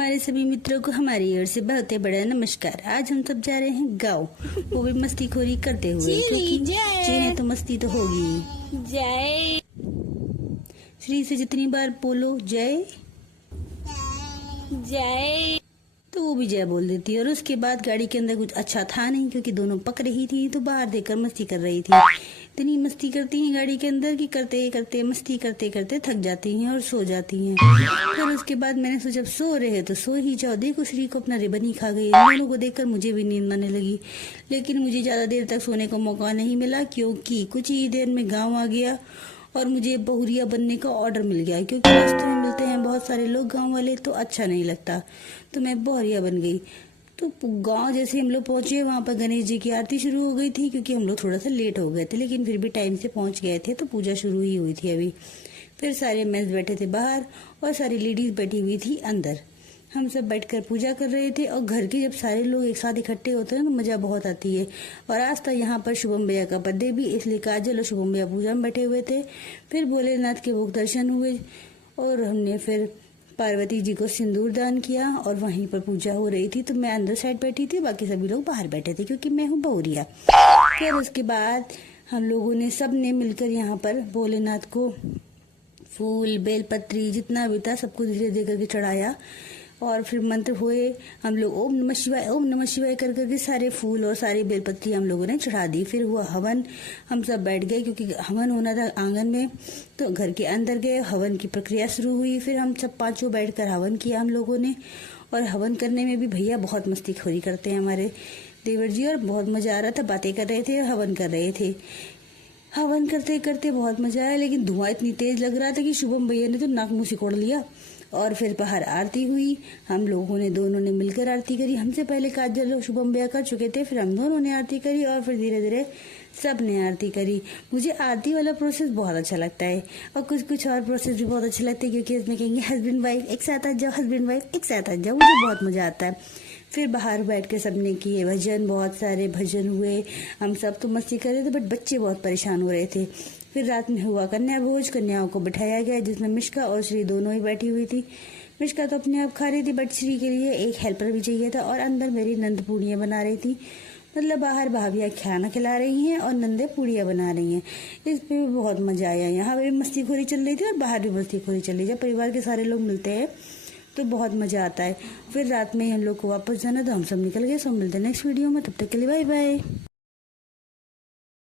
हमारे सभी मित्रों को हमारी ओर से बहुत ही बड़ा नमस्कार। आज हम सब जा रहे हैं गाँव, वो भी मस्तीखोरी करते हुए, क्योंकि चीने तो मस्ती तो होगी। जय श्री से जितनी बार बोलो जय जय तो वो भी जय बोल देती है। और उसके बाद गाड़ी के अंदर कुछ अच्छा था नहीं, क्योंकि दोनों पक रही थी तो बाहर देखकर मस्ती कर रही थी। इतनी मस्ती करती हैं गाड़ी के अंदर कि करते करते मस्ती करते करते थक जाती हैं और सो जाती हैं। फिर उसके बाद मैंने सोचा जब सो रहे तो सो ही जाओ। देखो श्री को अपना रिबन ही खा गई। इन दोनों को देखकर मुझे भी नींद आने लगी, लेकिन मुझे ज्यादा देर तक सोने का मौका नहीं मिला, क्योंकि कुछ ही देर में गाँव आ गया और मुझे बहुरिया बनने का ऑर्डर मिल गया। क्योंकि रास्ते में मिलते हैं बहुत सारे लोग गांव वाले, तो अच्छा नहीं लगता, तो मैं बहुरिया बन गई। तो गांव जैसे हम लोग पहुंचे, वहां पर गणेश जी की आरती शुरू हो गई थी, क्योंकि हम लोग थोड़ा सा लेट हो गए थे, लेकिन फिर भी टाइम से पहुंच गए थे, तो पूजा शुरू ही हुई थी अभी। फिर सारे मेंस बैठे थे बाहर और सारी लेडीज बैठी हुई थी अंदर। हम सब बैठकर पूजा कर रहे थे। और घर के जब सारे लोग एक साथ इकट्ठे होते हैं तो मजा बहुत आती है। और आज तक यहाँ पर शुभम भैया का बर्थडे भी, इसलिए काजल और शुभम भैया पूजा में बैठे हुए थे। फिर भोलेनाथ के भोग दर्शन हुए और हमने फिर पार्वती जी को सिंदूर दान किया और वहीं पर पूजा हो रही थी। तो मैं अंदर साइड बैठी थी, बाकी सभी लोग बाहर बैठे थे, क्योंकि मैं हूँ बहुरिया। फिर उसके बाद हम लोगों ने सब ने मिलकर यहाँ पर भोलेनाथ को फूल बेलपत्री जितना भी था सबको धीरे धीरे करके चढ़ाया। और फिर मंत्र हुए, हम लोग ओम नमः शिवाय कर करके सारे फूल और सारी बेलपत्री हम लोगों ने चढ़ा दी। फिर हुआ हवन, हम सब बैठ गए, क्योंकि हवन होना था आंगन में, तो घर के अंदर गए। हवन की प्रक्रिया शुरू हुई। फिर हम सब पांचों बैठकर हवन किया हम लोगों ने। और हवन करने में भी भैया बहुत मस्तीखोरी करते हैं हमारे देवर जी, और बहुत मजा आ रहा था। बातें कर रहे थे और हवन कर रहे थे। हवन करते करते बहुत मजा आया, लेकिन धुआं इतनी तेज लग रहा था कि शुभम भैया ने तो नाक मुंह सिकोड़ लिया। और फिर बाहर आरती हुई, हम लोगों ने दोनों ने मिलकर आरती करी। हमसे पहले काजल और शुभम भैया कर चुके थे, फिर हम दोनों ने आरती करी और फिर धीरे धीरे सब ने आरती करी। मुझे आरती वाला प्रोसेस बहुत अच्छा लगता है, और कुछ कुछ और प्रोसेस भी बहुत अच्छे लगते हैं, क्योंकि इसमें कहेंगे हस्बैंड वाइफ एक साथ आ जाओ, हस्बैंड वाइफ एक साथ आ जाओ, मुझे बहुत मजा आता है। फिर बाहर बैठ के सबने किए भजन, बहुत सारे भजन हुए। हम सब तो मस्ती कर रहे थे, बट बच्चे बहुत परेशान हो रहे थे। फिर रात में हुआ कन्या भोज, कन्याओं को बिठाया गया, जिसमें मिश्का और श्री दोनों ही बैठी हुई थी। मिश्का तो अपने आप खा रही थी, बट श्री के लिए एक हेल्पर भी चाहिए था। और अंदर मेरी नंद पूड़ियाँ बना रही थी, मतलब बाहर भाभियाँ खाना खिला रही हैं और नंदे पूड़ियाँ बना रही हैं। इस पे भी बहुत मजा आया। यहाँ पे भी मस्तीखोरी चल रही थी और बाहर भी मस्तीखोरी चल रही थी। जब परिवार के सारे लोग मिलते हैं तो बहुत मजा आता है। फिर रात में हम लोग को वापस जाना, तो हम सब निकल गए। सो मिलते हैं नेक्स्ट वीडियो में, तब तक के लिए बाय बाय।